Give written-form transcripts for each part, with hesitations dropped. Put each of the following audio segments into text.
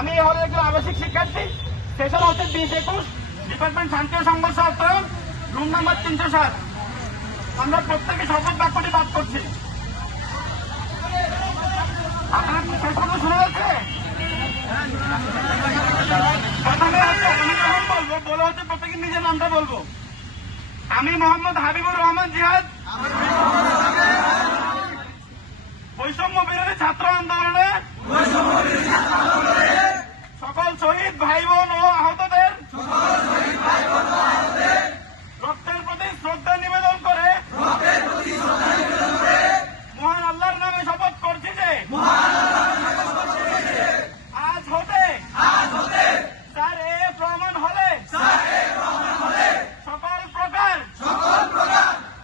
আমি হলে একজন আবাসিক শিক্ষার্থী, সেশন হচ্ছে 20-21, ডিপার্টমেন্ট শান্তি ও সংঘর্ষ আত্ময়ন, রুম নাম্বার 307। আমরা প্রত্যেকে শপথ বাক্যটি পাঠ করছি। আপনারা শেষ পর্যন্ত শোনা যাচ্ছে? প্রথমে হচ্ছে আমি যখন বলবো বলে হচ্ছে প্রত্যেকে নিজের নামটা বলবো। আমি মোহাম্মদ হাবিবুর রহমান জিহাদ বৈষম্য বিরোধী ছাত্র আন্দোলনে সকল শহীদ ভাই বোন ও আহতদের রক্তের প্রতি শ্রদ্ধা নিবেদন করে মহান আল্লাহর নামে শপথ করছি যে আজ হতে স্যার প্রমাণ হলে সকল প্রকার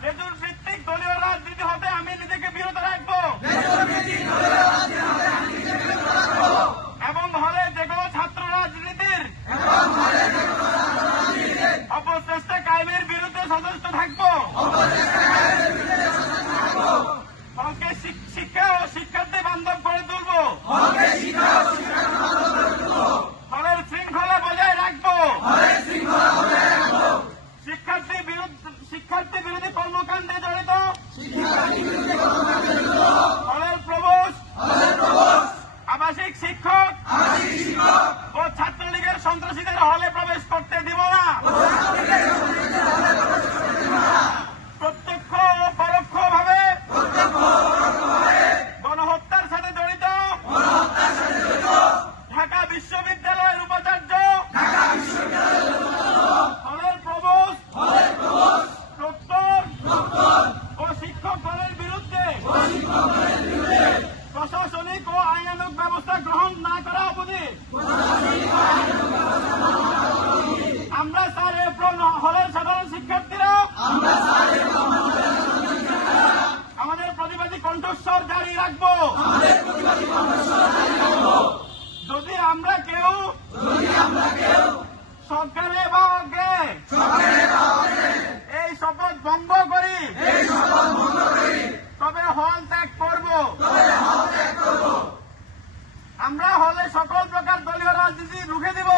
রেজুর ভিত্তিক দলীয় রাজনীতি হতে আমি নিজেকে বিরত রাখবো এবং হলে যেগুলো ছাত্র রাজনীতির অপচেষ্টা কায়েমের বিরুদ্ধে সচেষ্ট থাকবো। হলকে শিক্ষা ও শিক্ষার্থী বান্ধব করে তুলবো। হলের শৃঙ্খলা বজায় রাখবো। শিক্ষার্থী বিরোধী কর্মকাণ্ডে জড়িত হলের প্রবোস্ট, আবাসিক শিক্ষক ও ছাত্রলীগের সন্ত্রাসীদের হলে প্রবেশ করতে দিব না। প্রত্যক্ষ ও পরোক্ষভাবে গণহত্যার সাথে জড়িত ঢাকা বিশ্ববিদ্যালয়ের উপাচার্য, হলের প্রবোস্ট, প্রক্টর ও শিক্ষকগণের বিরুদ্ধে প্রশাসনিক ও আইনানুগ ব্যবস্থা গ্রহণ না করা অবধি আমরা স্যার হলের সাধারণ শিক্ষার্থীরা আমাদের প্রতিবাদী কণ্ঠস্বর জারি রাখবো। যদি আমরা কেউ সরকারে বা আগে এই শপথ ভঙ্গ করি তবে হল ত্যাগ করব। আমরা হলে সকল প্রকার দলীয় রাজনীতি রুখে দিব।